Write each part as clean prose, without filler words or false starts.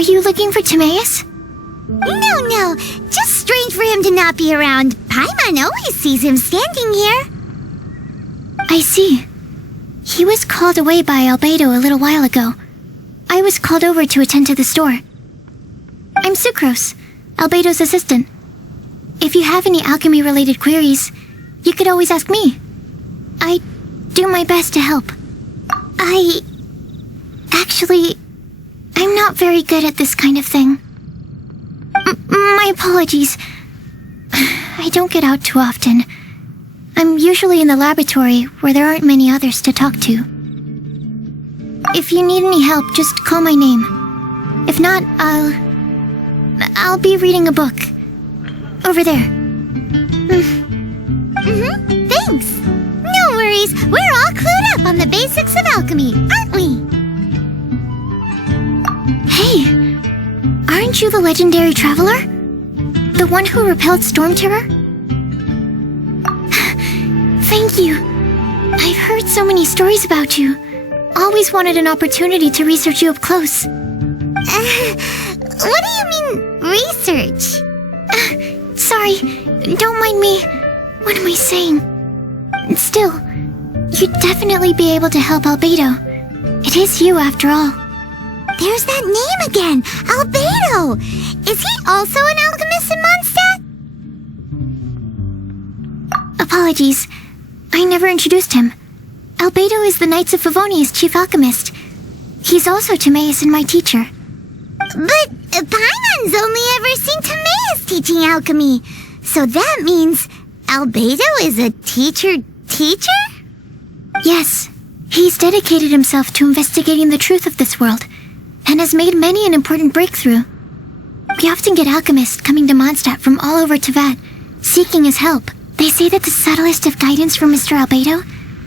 Are you looking for Timaeus? No. Just strange for him to not be around. Paimon always sees him standing here. I see. He was called away by Albedo a little while ago. I was called over to attend to the store. I'm Sucrose, Albedo's assistant. If you have any alchemy-related queries, you could always ask me. I do my best to help. Actually, I'm not very good at this kind of thing. My apologies. I don't get out too often. I'm usually in the laboratory where there aren't many others to talk to. If you need any help, just call my name. If not, I'll be reading a book. Over there. Thanks. No worries. We're all clued up on the basics of alchemy, aren't we? Hey, aren't you the legendary traveler? The one who repelled Storm Terror? Thank you. I've heard so many stories about you. Always wanted an opportunity to research you up close. What do you mean, research? Sorry, don't mind me. What am I saying? Still, you'd definitely be able to help Albedo. It is you, after all. There's that name again, Albedo. Is he also an alchemist in Mondstadt? Apologies. I never introduced him. Albedo is the Knights of Favonia's chief alchemist. He's also Timaeus and my teacher. But Paimon's only ever seen Timaeus teaching alchemy. So that means Albedo is a teacher? Yes. He's dedicated himself to investigating the truth of this world, and has made many an important breakthrough. We often get alchemists coming to Mondstadt from all over Teyvat, seeking his help. They say that the subtlest of guidance from Mr. Albedo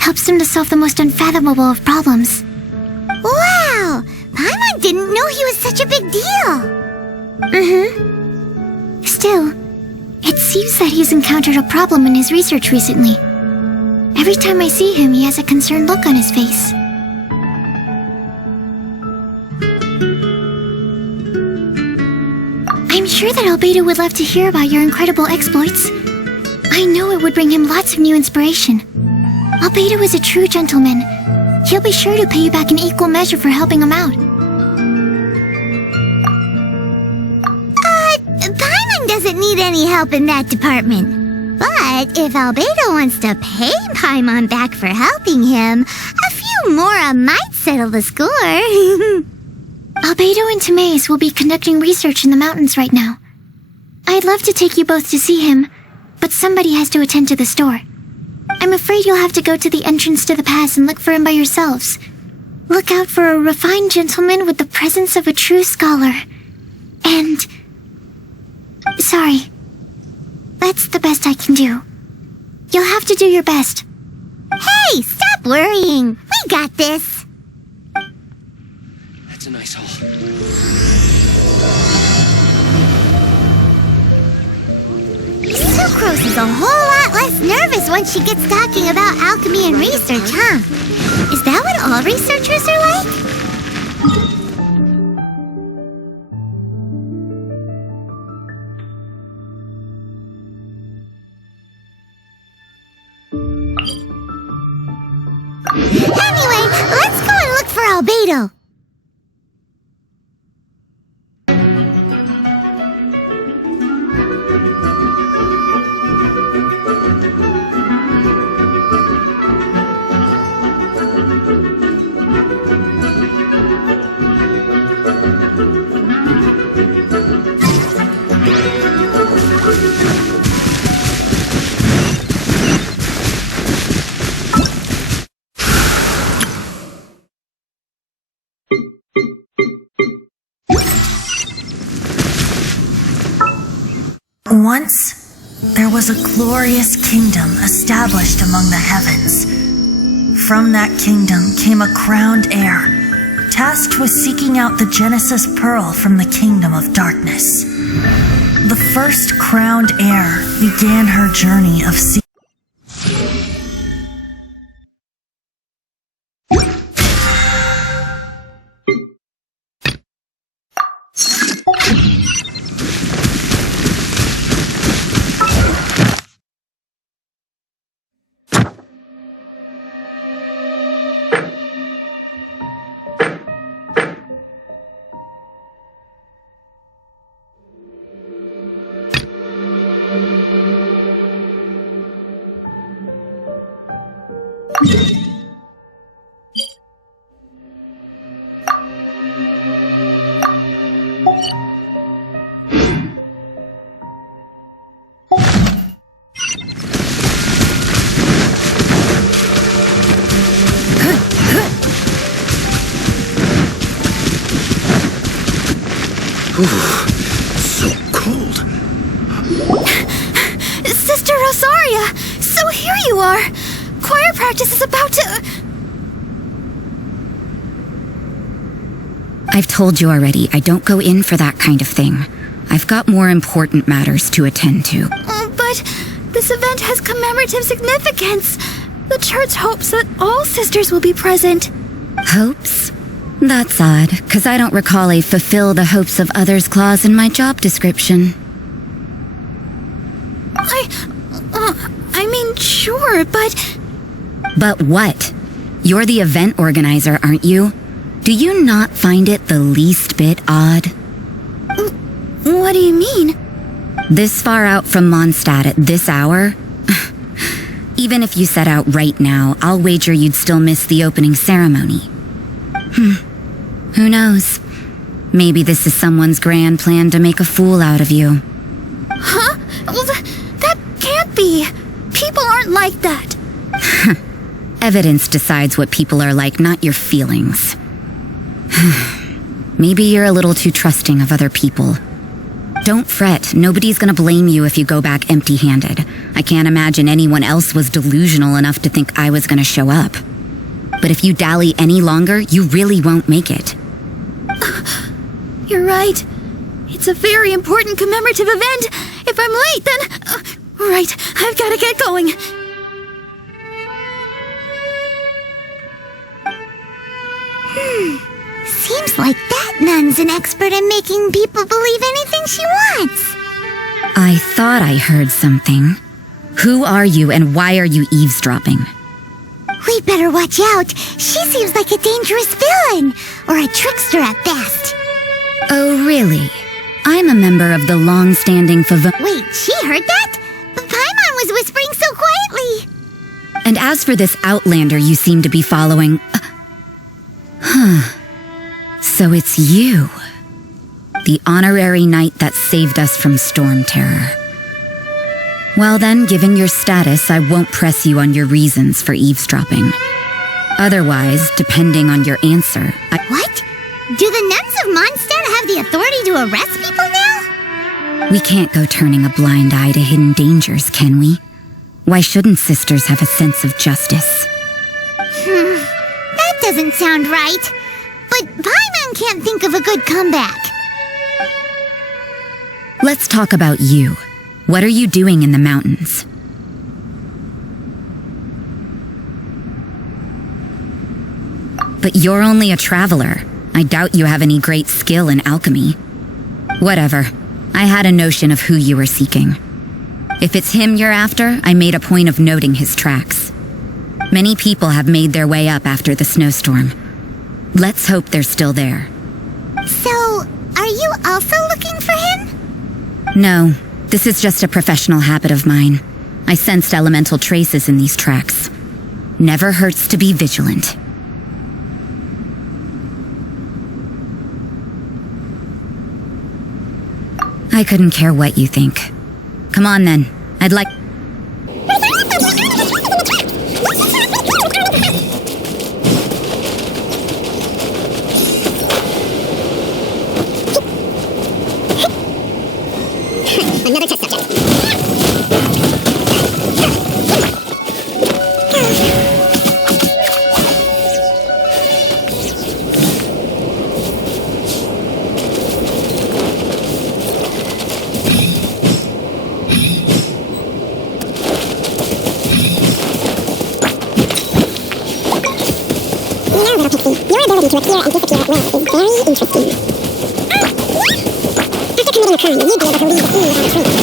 helps him to solve the most unfathomable of problems. Wow! Paimon didn't know he was such a big deal. Still, it seems that he's encountered a problem in his research recently. Every time I see him, he has a concerned look on his face. I'm sure that Albedo would love to hear about your incredible exploits. I know it would bring him lots of new inspiration. Albedo is a true gentleman. He'll be sure to pay you back in equal measure for helping him out. Paimon doesn't need any help in that department. But if Albedo wants to pay Paimon back for helping him, a few more might settle the score. Albedo and Timaeus will be conducting research in the mountains right now. I'd love to take you both to see him, but somebody has to attend to the store. I'm afraid you'll have to go to the entrance to the pass and look for him by yourselves. Look out for a refined gentleman with the presence of a true scholar. And... sorry. That's the best I can do. You'll have to do your best. Hey, stop worrying. We got this. That's a nice haul. Sucrose is a whole lot less nervous once she gets talking about alchemy and research, huh? Is that what all researchers are like? Anyway, let's go and look for Albedo. Once, there was a glorious kingdom established among the heavens. From that kingdom came a crowned heir, tasked with seeking out the Genesis Pearl from the kingdom of darkness. The first crowned heir began her journey of seeking. So cold. Sister Rosaria! So here you are! Choir practice is about to... I've told you already, I don't go in for that kind of thing. I've got more important matters to attend to. But this event has commemorative significance. The church hopes that all sisters will be present. Hopes? That's odd, because I don't recall a fulfill the hopes of others clause in my job description. I mean, sure, but... But what? You're the event organizer, aren't you? Do you not find it the least bit odd? What do you mean? This far out from Mondstadt at this hour? Even if you set out right now, I'll wager you'd still miss the opening ceremony. Who knows? Maybe this is someone's grand plan to make a fool out of you. Huh? Well, that can't be. People aren't like that. Evidence decides what people are like, not your feelings. Maybe you're a little too trusting of other people. Don't fret, nobody's gonna blame you if you go back empty-handed. I can't imagine anyone else was delusional enough to think I was gonna show up. But if you dally any longer, you really won't make it. You're right. It's a very important commemorative event. If I'm late, then... right, I've gotta get going. Seems like that nun's an expert in making people believe anything she wants. I thought I heard something. Who are you and why are you eavesdropping? We better watch out. She seems like a dangerous villain, or a trickster at best. Oh, really? I'm a member of the long-standing Wait, she heard that? Paimon was whispering so quietly. And as for this outlander you seem to be following... So it's you. The honorary knight that saved us from storm terror. Well then, given your status, I won't press you on your reasons for eavesdropping. Otherwise, depending on your answer, What? Do the nuns of Mondstadt have the authority to arrest people now? We can't go turning a blind eye to hidden dangers, can we? Why shouldn't sisters have a sense of justice? That doesn't sound right. But Paimon can't think of a good comeback. Let's talk about you. What are you doing in the mountains? But you're only a traveler. I doubt you have any great skill in alchemy. Whatever. I had a notion of who you were seeking. If it's him you're after, I made a point of noting his tracks. Many people have made their way up after the snowstorm. Let's hope they're still there. So, are you also looking for him? No, this is just a professional habit of mine. I sensed elemental traces in these tracks. Never hurts to be vigilant. I couldn't care what you think. Come on then, I'd like... Another test subject. Now, little Pixie, your ability to appear and disappear at will is very interesting. After committing a crime, you'd be able to leave the scene without a trace.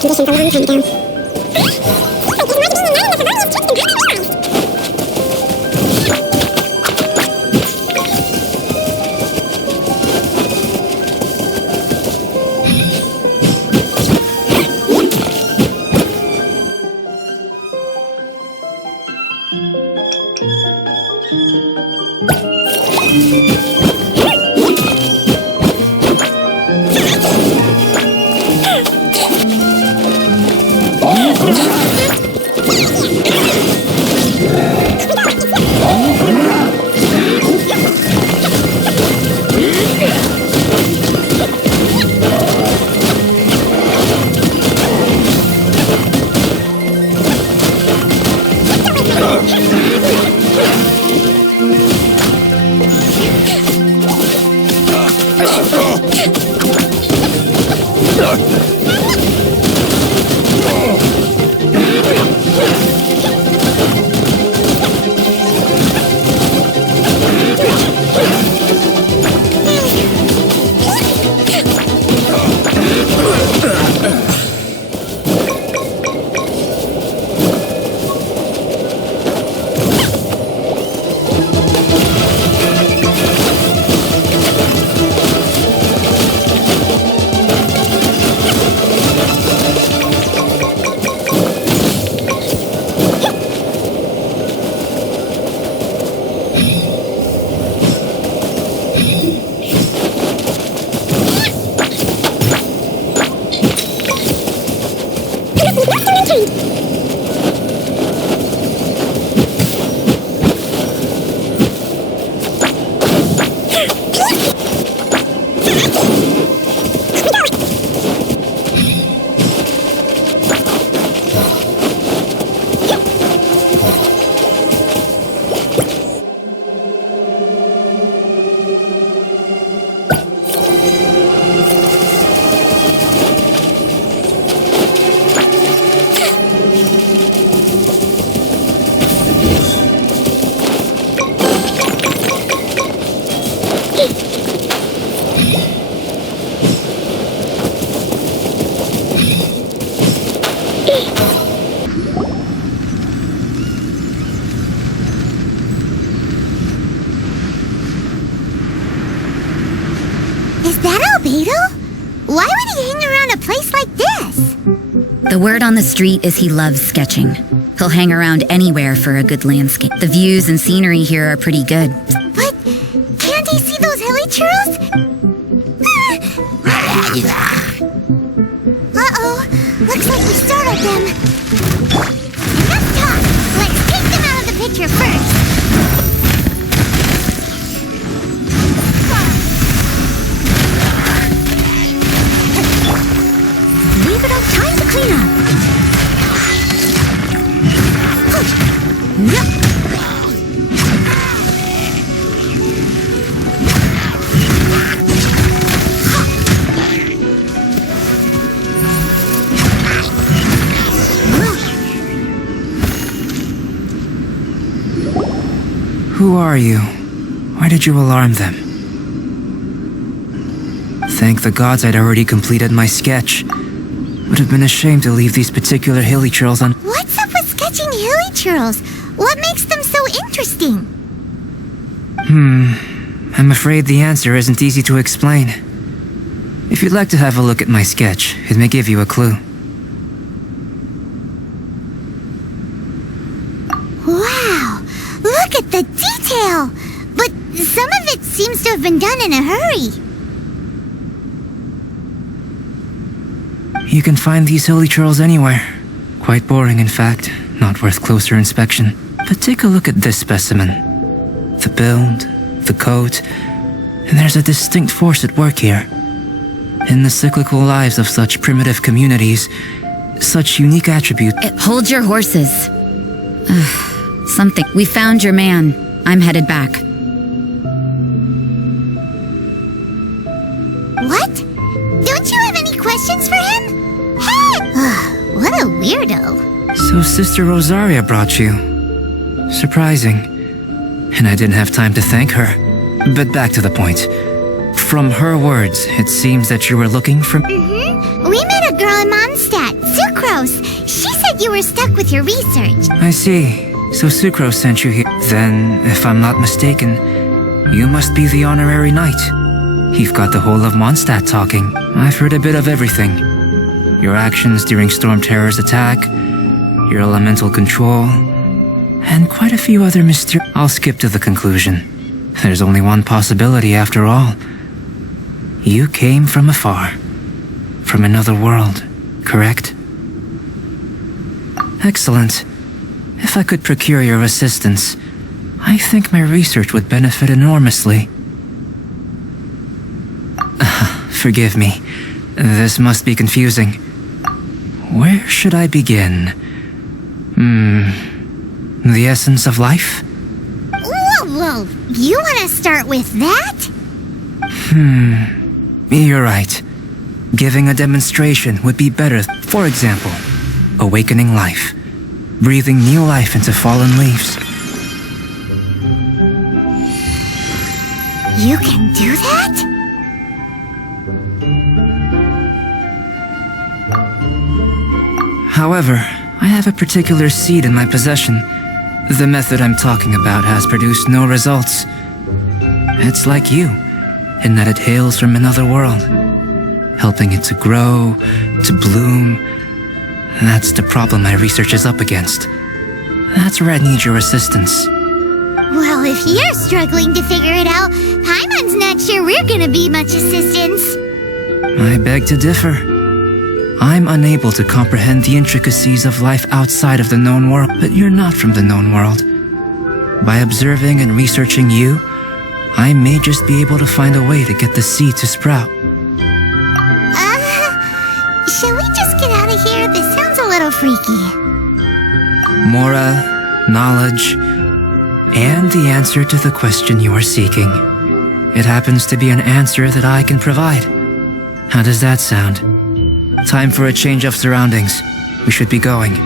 those conditions a long time ago. I didn't want to be in the mind of a variety of tricks and crazy. Is that Albedo? Why would he hang around a place like this? The word on the street is he loves sketching. He'll hang around anywhere for a good landscape. The views and scenery here are pretty good. But can't he see those hilly churls? Uh-oh. Looks like we startled them. Enough talk. Let's take them out of the picture first. Leave it up time to clean up. Who are you? Why did you alarm them? Thank the gods I'd already completed my sketch. Would have been a shame to leave these particular hilly churls on. What's up with sketching hilly churls? What makes them so interesting? I'm afraid the answer isn't easy to explain. If you'd like to have a look at my sketch, it may give you a clue. Wow! Look at the detail! But some of it seems to have been done in a hurry. You can find these hilly churls anywhere. Quite boring, in fact. Not worth closer inspection. But take a look at this specimen. The build, the coat, and there's a distinct force at work here. In the cyclical lives of such primitive communities, such unique attributes. Hold your horses. Something. We found your man. I'm headed back. What? Don't you have any questions for him? Hey! What a weirdo. So Sister Rosaria brought you. Surprising. And I didn't have time to thank her. But back to the point. From her words, it seems that you were looking for... We met a girl in Mondstadt, Sucrose. She said you were stuck with your research. I see. So Sucrose sent you here. Then, if I'm not mistaken, you must be the honorary knight. You've got the whole of Mondstadt talking. I've heard a bit of everything. Your actions during Storm Terror's attack, your elemental control, and quite a few other I'll skip to the conclusion. There's only one possibility after all. You came from afar. From another world, correct? Excellent. If I could procure your assistance, I think my research would benefit enormously. Forgive me. This must be confusing. Where should I begin? The essence of life? Whoa. You want to start with that? You're right. Giving a demonstration would be better. For example, awakening life. Breathing new life into fallen leaves. You can do that? However, I have a particular seed in my possession. The method I'm talking about has produced no results. It's like you, in that it hails from another world, helping it to grow, to bloom. That's the problem my research is up against. That's where I need your assistance. Well, if you're struggling to figure it out, Paimon's not sure we're gonna be much assistance. I beg to differ. I'm unable to comprehend the intricacies of life outside of the known world, but you're not from the known world. By observing and researching you, I may just be able to find a way to get the seed to sprout. Shall we just get out of here? This sounds a little freaky. Mora, knowledge, and the answer to the question you are seeking. It happens to be an answer that I can provide. How does that sound? Time for a change of surroundings. We should be going.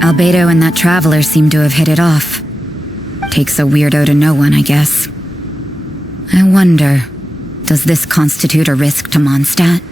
Albedo and that traveler seem to have hit it off. Takes a weirdo to know one, I guess. I wonder, does this constitute a risk to Mondstadt?